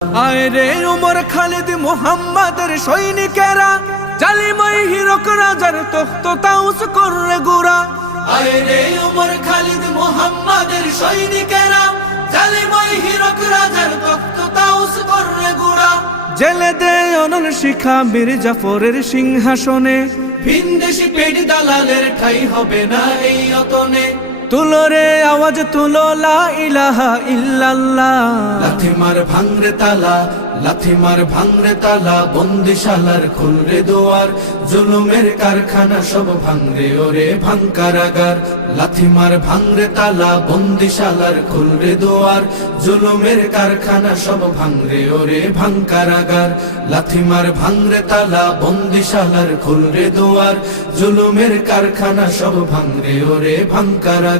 আয় রে উমর খালিদ মুহাম্মাদের সৈনিকেরা, জালিমাই হিরক রাজার তখ্ত তাউস করে গুড়া। আয় রে উমর খালিদ মুহাম্মাদের সৈনিকেরা, জালিমাই হিরক রাজার তখ্ত তাউস করে গুড়া। জেলে দে অনল শিখা বীর জাফরের সিংহাসনে, ভিনদেশি পেট দালালের ঠাই হবে না এই অতনে। তুলো রে আওয়াজ তুলো লা ইলাহা ইল্লাল্লাহ। লাথি মার ভাঙরে তালা, লাথি মার ভাঙরে তালা, বন্দিশালার খুলরে দুয়ার, জুলুমের কারখানা সব ভাঙরে ওরে ভাঙ কারাগার। লাথি মার ভাঙরে তালা, বন্দিশালার খুলরে দুয়ার, জুলুমের কারখানা সব ভাঙরে ওরে ভাঙ কারাগার। লাথি মার ভাঙরে তালা, বন্দিশালার খুলরে দুয়ার, জুলুমের কারখানা সব ভাঙরে ওরে ভাঙ কারাগার।